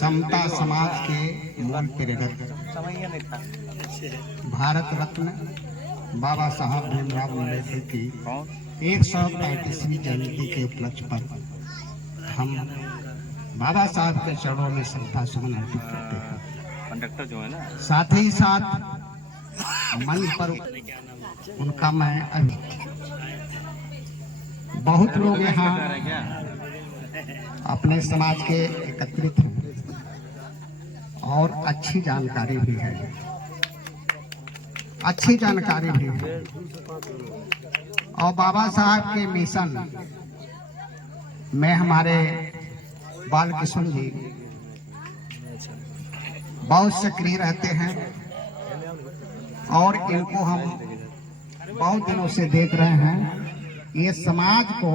समता समाज के मूल प्रेरक भारत रत्न बाबा साहब भीमराव अम्बेडकर की 135वीं जयंती के उपलक्ष्य पर हम बाबा साहब के चरणों में श्रद्धा सुमन अर्पित करते हैं। कंडक्टर जो है ना, साथ ही साथ मंच पर उनका मैं बहुत लोग यहाँ अपने समाज के एकत्रित हैं और अच्छी जानकारी भी है, अच्छी जानकारी भी है। और बाबा साहब के मिशन में हमारे बाल किशन जी बहुत सक्रिय रहते हैं और इनको हम बहुत दिनों से देख रहे हैं। ये समाज को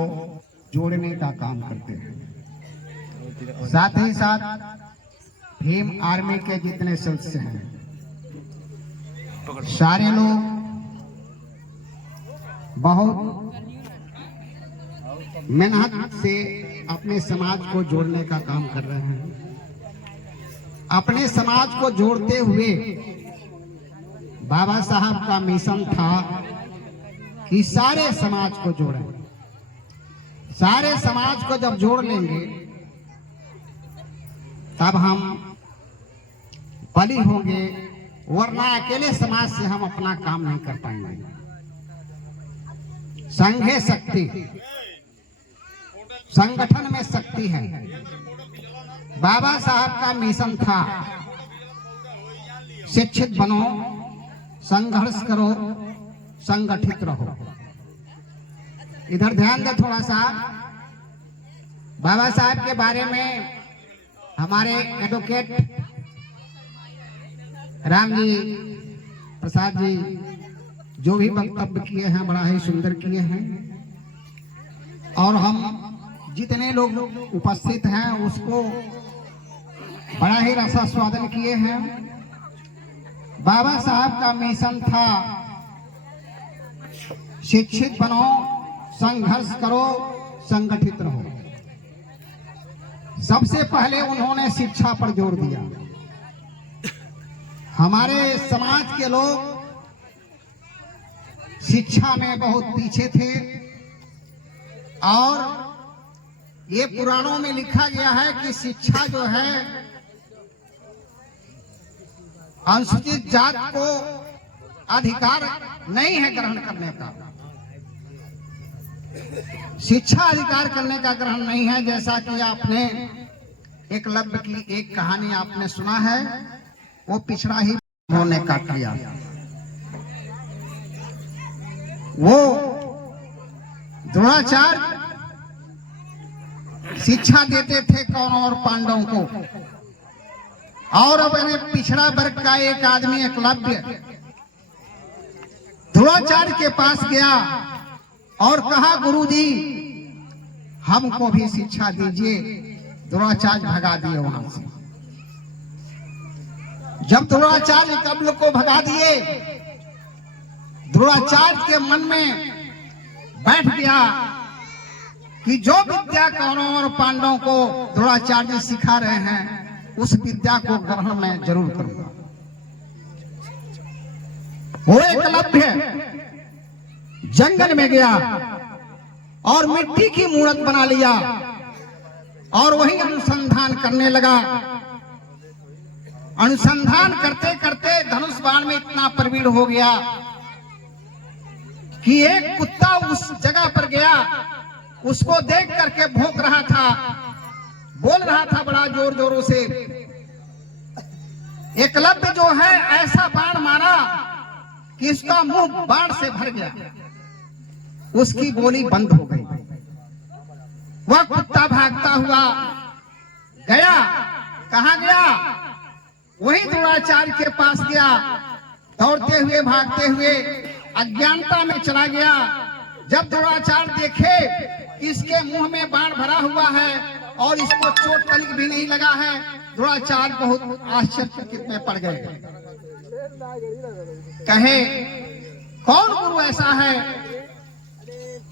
जोड़ने का काम करते हैं। साथ ही साथ भीम आर्मी के जितने सदस्य हैं सारे लोग बहुत मेहनत से अपने समाज को जोड़ने का काम कर रहे हैं। अपने समाज को जोड़ते हुए बाबा साहब का मिशन था कि सारे समाज को जोड़ें। सारे समाज को जब जोड़ लेंगे तब हम बली होंगे, वरना अकेले समाज से हम अपना काम नहीं कर पाएंगे। संघे शक्ति, संगठन में शक्ति है। बाबा साहब का मिशन था शिक्षित बनो, संघर्ष करो, संगठित रहो। इधर ध्यान दे थोड़ा सा। बाबा साहब के बारे में हमारे एडवोकेट रामजी प्रसाद जी जो भी वक्तव्य किए हैं बड़ा ही सुंदर किए हैं, और हम जितने लोग उपस्थित हैं उसको बड़ा ही रसास्वादन किए हैं। बाबा साहब का मिशन था शिक्षित बनो, संघर्ष करो, संगठित रहो। सबसे पहले उन्होंने शिक्षा पर जोर दिया। हमारे समाज के लोग शिक्षा में बहुत पीछे थे और ये पुराणों में लिखा गया है कि शिक्षा जो है अनुसूचित जात को अधिकार नहीं है ग्रहण करने का। शिक्षा अधिकार करने का ग्रहण नहीं है। जैसा कि आपने एकलव्य की एक कहानी आपने सुना है, वो पिछड़ा ही उन्होंने काट लिया। वो द्रोणाचार्य शिक्षा देते थे कौरवों और पांडवों को, और अब पिछड़ा वर्ग का एक आदमी एकलव्य द्रोणाचार्य के पास गया और कहा, गुरुजी हमको भी शिक्षा दीजिए। द्रोणाचार्य भगा दिए वहां से। जब द्रोणाचार्य कब्ल को भगा दिए, द्रोणाचार्य के मन में बैठ गया कि जो विद्या कौरवों और पांडवों को द्रोणाचार्य सिखा रहे हैं उस विद्या को ग्रहण में जरूर करूंगा। वो एकलव्य जंगल में गया और मिट्टी की मूर्त बना लिया और वही अनुसंधान करने लगा। अनुसंधान करते करते धनुष बाण में इतना प्रवीण हो गया कि एक कुत्ता उस जगह पर गया, उसको देख करके भौंक रहा था, बोल रहा था बड़ा जोर जोरों से। एकलव्य जो है ऐसा बाण मारा कि इसका मुंह बाण से भर गया, उसकी गोली बंद हो गई। वह कुत्ता भागता हुआ गया। कहां गया? वही द्रोणाचार्य के पास गया। दौड़ते हुए भागते हुए अज्ञानता में चला गया। जब द्रोणाचार्य देखे इसके मुंह में बाण भरा हुआ है और इसको चोट तनिक भी नहीं लगा है, द्रोणाचार्य बहुत आश्चर्यचकित में पड़ गए। कहे, कौन गुरु ऐसा है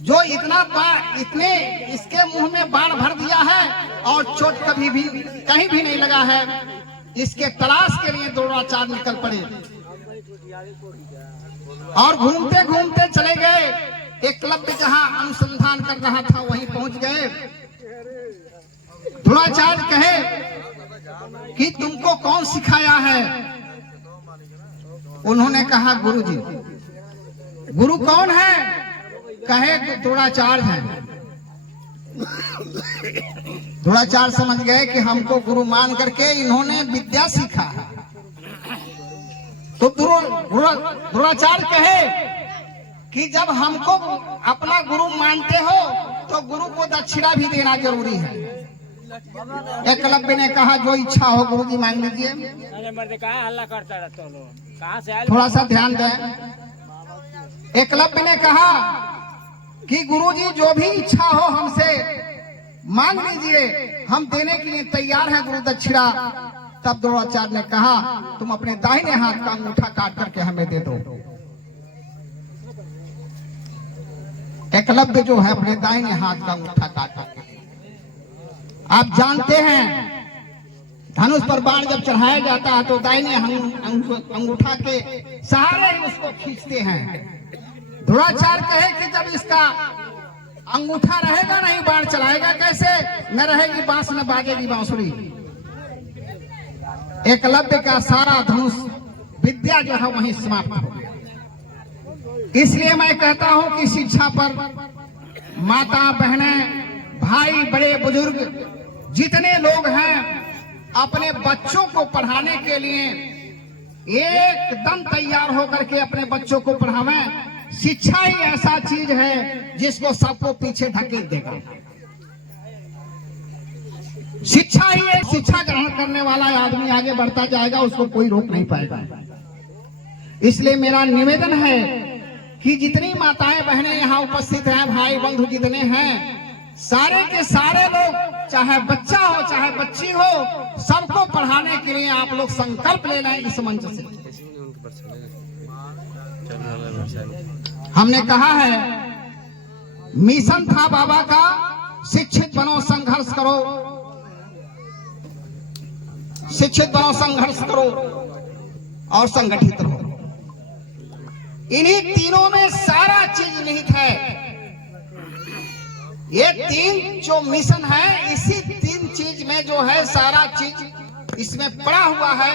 जो इतने इसके मुंह में बाण भर दिया है और चोट कभी भी कहीं भी नहीं लगा है, इसके तलाश के लिए द्रोणाचार्य निकल पड़े और घूमते घूमते चले गए। एकलव्य जहां अनुसंधान कर रहा था वहीं पहुंच गए। द्रोणाचार्य कहे कि तुमको कौन सिखाया है? उन्होंने कहा गुरुजी। गुरु कौन है? कहे कि द्रोणाचार्य है। द्रोणाचार्य समझ गए कि हमको गुरु मान करके इन्होंने विद्या सीखा है। तो द्रोणाचार्य कहे कि जब हमको अपना गुरु मानते हो तो गुरु को दक्षिणा भी देना जरूरी है। एकलव्य ने कहा जो इच्छा हो गुरुजी मांग लीजिए। हल्ला करता रहता कहाँ से आए? थोड़ा सा ध्यान दें। एकलव्य ने कहा कि गुरुजी जो भी इच्छा हो हमसे मांग लीजिए, हम देने के लिए तैयार हैं गुरु दक्षिणा। तब द्रोणाचार्य ने कहा तुम अपने दाहिने हाथ का अंगूठा काट करके हमें दे दो। एकलव्य जो है अपने दाहिने हाथ का अंगूठा काट करके, आप जानते हैं धनुष पर बाण जब चढ़ाया जाता है तो दाहिने अंगूठा के सहारे ही उसको खींचते हैं। द्रोणाचार्य कहे कि जब इसका अंगूठा रहेगा नहीं बाण चलाएगा कैसे? न रहेगी बांस न बाजेगी बांसुरी। एकलव्य का सारा धनुष विद्या जो है वहीं समाप्त हो गया। इसलिए मैं कहता हूं कि शिक्षा पर माता बहनें भाई बड़े बुजुर्ग जितने लोग हैं अपने बच्चों को पढ़ाने के लिए एकदम तैयार होकर के अपने बच्चों को पढ़ावें। शिक्षा ही ऐसा चीज है जिसको सबको पीछे ढकेल देगा। शिक्षा ही एक शिक्षा ग्रहण करने वाला आदमी आगे बढ़ता जाएगा, उसको कोई रोक नहीं पाएगा। इसलिए मेरा निवेदन है कि जितनी माताएं बहनें यहाँ उपस्थित हैं, भाई बंधु जितने हैं, सारे के सारे लोग, चाहे बच्चा हो चाहे बच्ची हो, सबको पढ़ाने के लिए आप लोग संकल्प ले लें इस मंच से। हमने कहा है मिशन था बाबा का, शिक्षित बनो संघर्ष करो, शिक्षित बनो संघर्ष करो और संगठित रहो। इन्हीं तीनों में सारा चीज निहित है। ये तीन जो मिशन है, इसी तीन चीज में जो है सारा चीज इसमें पड़ा हुआ है।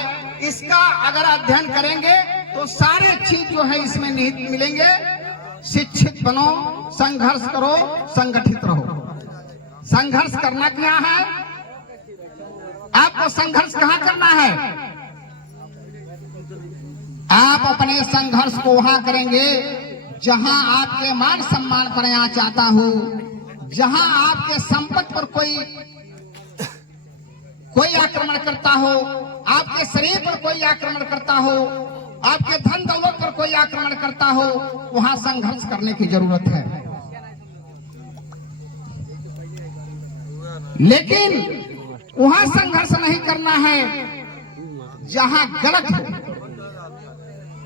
इसका अगर अध्ययन करेंगे तो सारे चीज जो है इसमें निहित मिलेंगे। शिक्षित बनो, संघर्ष करो, संगठित रहो। संघर्ष करना क्या है? आपको संघर्ष कहाँ करना है? आप अपने संघर्ष को वहां करेंगे जहां आपके मान सम्मान पर आंच आता हो, जहां आपके संपत्ति पर कोई आक्रमण करता हो, आपके शरीर पर कोई आक्रमण करता हो, आपके धन दौलत पर कोई आक्रमण करता हो, वहां संघर्ष करने की जरूरत है। लेकिन वहां संघर्ष नहीं करना है जहां गलत हो।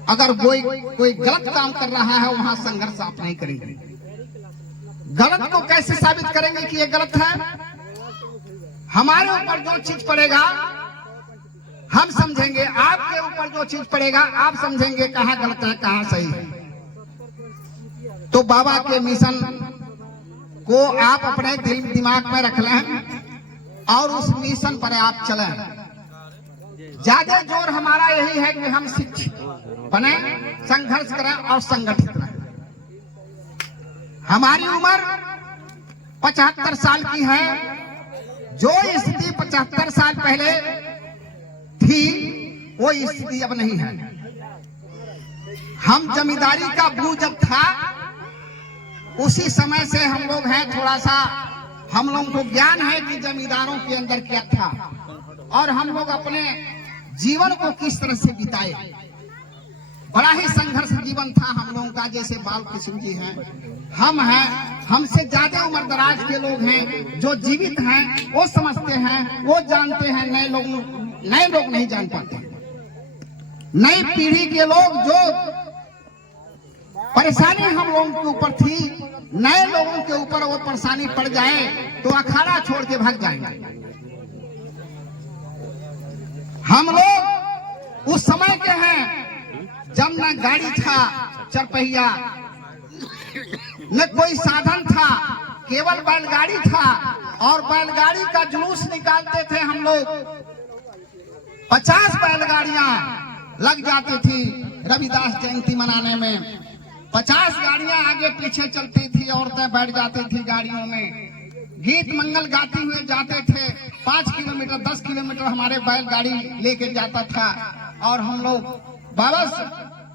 अगर कोई गलत काम कर रहा है वहां संघर्ष आप नहीं करेंगे। गलत को कैसे साबित करेंगे कि ये गलत है? हमारे ऊपर जो चीज पड़ेगा हम समझेंगे, आपके ऊपर जो चीज पड़ेगा आप समझेंगे कहाँ गलत है कहाँ सही है। तो बाबा के मिशन को आप अपने दिल दिमाग में रख लें और उस मिशन पर आप चलें। ज्यादा जोर हमारा यही है कि हम शिक्षित बने, संघर्ष करें और संगठित रहें। हमारी उम्र 75 साल की है। जो स्थिति 75 साल पहले थी वो स्थिति अब नहीं है। हम जमींदारी का बोझ जब था उसी समय से हम लोग हैं। थोड़ा सा हम लोगों को ज्ञान है कि जमींदारों के अंदर क्या था और हम लोग अपने जीवन को किस तरह से बिताए। बड़ा ही संघर्ष जीवन था हम लोगों का। जैसे बाल कृष्ण जी हैं, हम हैं, हमसे ज्यादा उम्र दराज के लोग हैं जो जीवित हैं, वो समझते हैं, वो जानते हैं। नए लोग नहीं जान पाते। नई पीढ़ी के लोग जो परेशानी हम लोगों के ऊपर थी, नए लोगों के ऊपर वो परेशानी पड़ जाए तो अखाड़ा छोड़ के भाग जाएंगे। हम लोग उस समय के हैं जब न गाड़ी था चरपहिया, न कोई साधन था, केवल बैलगाड़ी था और बैलगाड़ी का जुलूस निकालते थे हम लोग। 50 बैलगाड़ियां लग जाती थी रविदास जयंती मनाने में। 50 गाड़ियां आगे पीछे चलती थी, औरतें बैठ जाती थी गाड़ियों में, गीत मंगल गाते हुए जाते थे। 5 किलोमीटर 10 किलोमीटर हमारे बैलगाड़ी लेके जाता था और हम लोग बाबा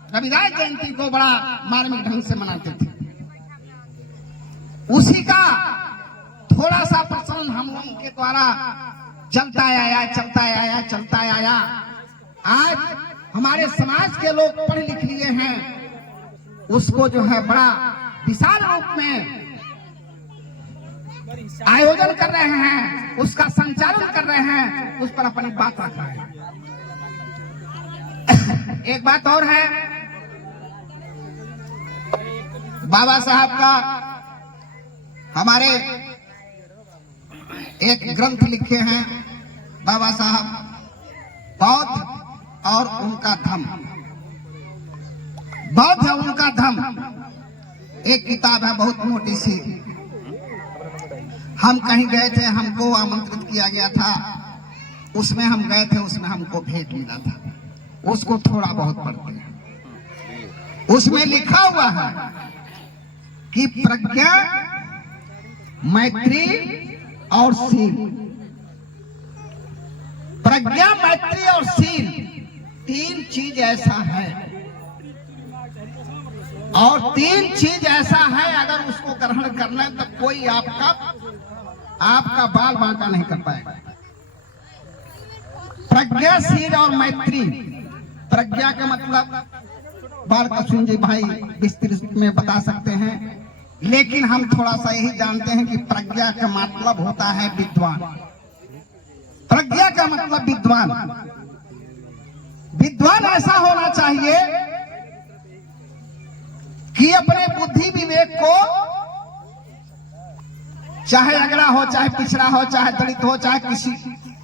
रविदास जयंती को बड़ा मार्मिक ढंग से मनाते थे। उसी का थोड़ा सा प्रचलन हम लोगों के द्वारा चलता आया। आज हमारे समाज के लोग पढ़ लिख लिए हैं, उसको जो है बड़ा विशाल रूप में आयोजन कर रहे हैं, उसका संचालन कर रहे हैं, उस पर अपनी बात रख रहे हैं। एक बात और है, बाबा साहब का हमारे एक ग्रंथ लिखे हैं बाबा साहब, बौद्ध और उनका धम्म। बौद्ध है उनका धम्म, एक किताब है बहुत मोटी सी। हम कहीं गए थे, हमको आमंत्रित किया गया था, उसमें हम गए थे, उसमें हमको भेंट मिला था, उसको थोड़ा बहुत पढ़ते हैं। उसमें लिखा हुआ है कि प्रज्ञा, मैत्री और शील, प्रज्ञा, मैत्री और शील 3 चीज ऐसा है, और 3 चीज ऐसा है अगर उसको ग्रहण करना है तो कोई आपका बाल बांका नहीं कर पाएगा। प्रज्ञा, शील और मैत्री। प्रज्ञा का मतलब बालकृष्ण जी भाई विस्तृत में बता सकते हैं, लेकिन हम थोड़ा सा यही जानते हैं कि प्रज्ञा का मतलब होता है विद्वान। प्रज्ञा का मतलब विद्वान। विद्वान ऐसा होना चाहिए कि अपने बुद्धि विवेक को, चाहे अगड़ा हो, चाहे पिछड़ा हो, चाहे दलित हो, चाहे किसी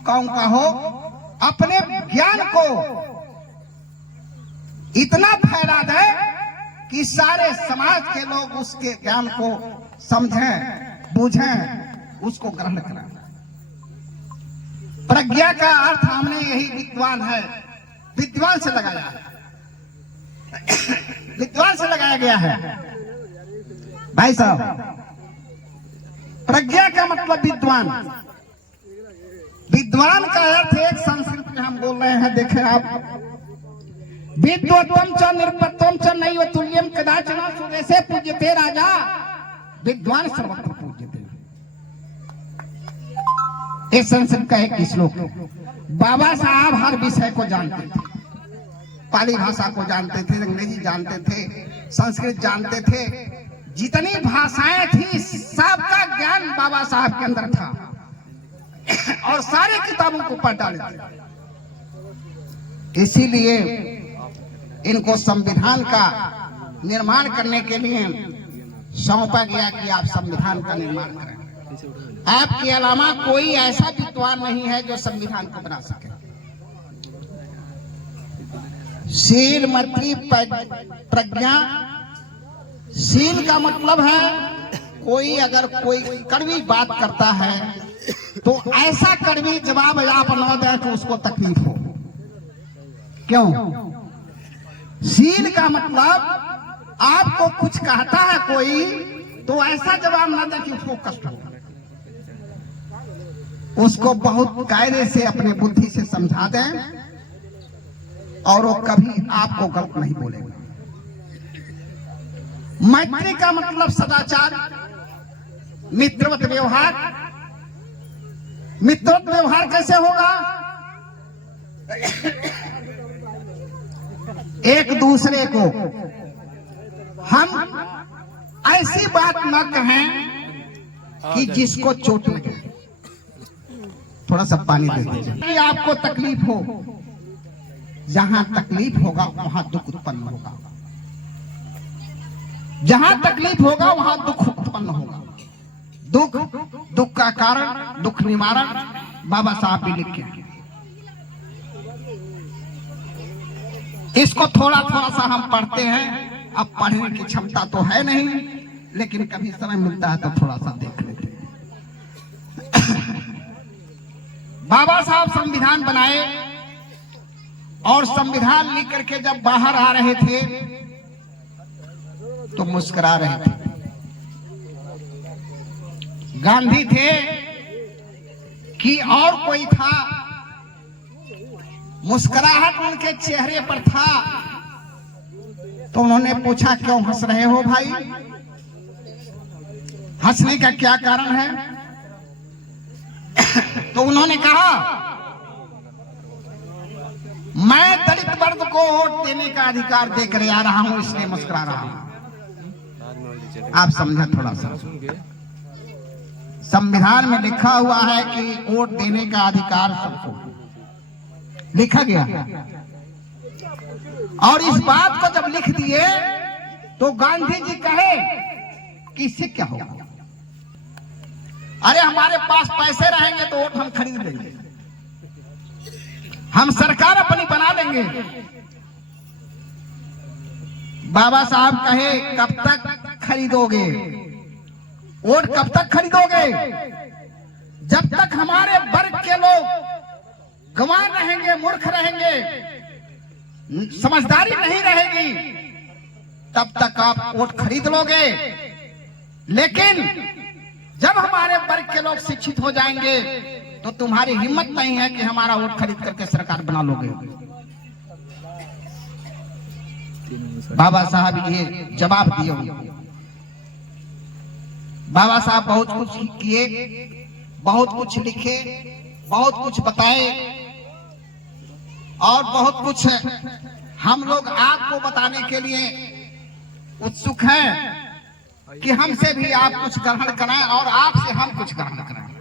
कौम का हो, अपने ज्ञान को इतना फैला दे कि सारे समाज के लोग उसके ज्ञान को समझें, बूझें, उसको ग्रहण करें। प्रज्ञा का अर्थ हमने यही विद्वान है, विद्वान से लगाया है, विद्वान से लगाया गया है भाई साहब। प्रज्ञा का मतलब विद्वान। विद्वान का अर्थ एक संस्कृत में हम बोल रहे हैं, देखें आप, विद्वत्वम च निरुक्तम च नैव तुल्यम कदाचन सुदेशे पूज्यते राजा, विद्वान सर्वत्र पूज्यते। इस संस्कृत का एक श्लोक है। बाबा साहब हर विषय को जानते थे, पाली भाषा को जानते थे, अंग्रेजी जानते थे, संस्कृत जानते थे, जितनी भाषाएं थी सबका ज्ञान बाबा साहब के अंदर था और सारी किताबों को पढ़ डाले थे। इसीलिए इनको संविधान का निर्माण करने के लिए सौंपा गया कि आप संविधान का निर्माण करें। आपके अलावा कोई ऐसा विद्वान नहीं है जो संविधान को बना सके। शील, मैत्री, प्रज्ञा। शील का मतलब है कोई अगर कोई कड़वी बात करता है तो ऐसा कड़वी जवाब आप न दें तो उसको तकलीफ हो। क्यों? शील का मतलब आपको कुछ कहता है कोई तो ऐसा जवाब न दें कि उसको कष्ट हो। उसको बहुत कायदे से अपने बुद्धि से समझा दें और वो कभी आपको गलत नहीं बोलेगा। मैत्री का मतलब सदाचार, मित्रवत व्यवहार। मित्रवत व्यवहार कैसे होगा? एक दूसरे को हम ऐसी बात न कहें कि जिसको चोट लगे। थोड़ा सा पानी दे दीजिए। कि आपको तकलीफ हो, जहां तकलीफ होगा वहां दुख उत्पन्न होगा। जहां तकलीफ होगा वहां दुख उत्पन्न होगा। दुख का कारण, दुख निवारण बाबा साहब भी लिखे। इसको थोड़ा थोड़ा सा हम पढ़ते हैं। अब पढ़ने की क्षमता तो है नहीं, लेकिन कभी समय मिलता है तो थोड़ा सा देख लेते हैं। बाबा साहब संविधान बनाए और संविधान लिख करके जब बाहर आ रहे थे तो मुस्कुरा रहे थे। गांधी थे कि और कोई था, मुस्कुराहट उनके चेहरे पर था। तो उन्होंने पूछा, क्यों हंस रहे हो भाई? हंसने का क्या कारण है? तो उन्होंने कहा, मैं दलित वर्ग को वोट देने का अधिकार देकर आ रहा हूं, इसलिए मुस्कुरा रहा हूं। आप समझा थोड़ा सा। संविधान में लिखा हुआ है कि वोट देने का अधिकार सबको लिखा गया। और इस बात को जब लिख दिए तो गांधी जी कहे कि इससे क्या होगा? अरे हमारे पास पैसे रहेंगे तो वोट हम खरीद लेंगे, हम सरकार अपनी बना लेंगे। बाबा साहब कहे, कब तक खरीदोगे वोट? कब तक खरीदोगे? जब तक हमारे वर्ग के लोग गंवार रहेंगे, मूर्ख रहेंगे, समझदारी नहीं रहेगी, तब तक आप वोट खरीद लोगे। लेकिन जब हमारे वर्ग के लोग शिक्षित हो जाएंगे तो तुम्हारी हिम्मत नहीं है कि हमारा वोट खरीद करके सरकार बना लोगे। बाबा साहब ये जवाब दिए। बाबा साहब बहुत कुछ किए, बहुत कुछ लिखे, बहुत कुछ बताए और बहुत कुछ हम लोग आपको बताने के लिए उत्सुक हैं कि हमसे भी आप कुछ ग्रहण कराएं और आपसे हम कुछ ग्रहण कराएं।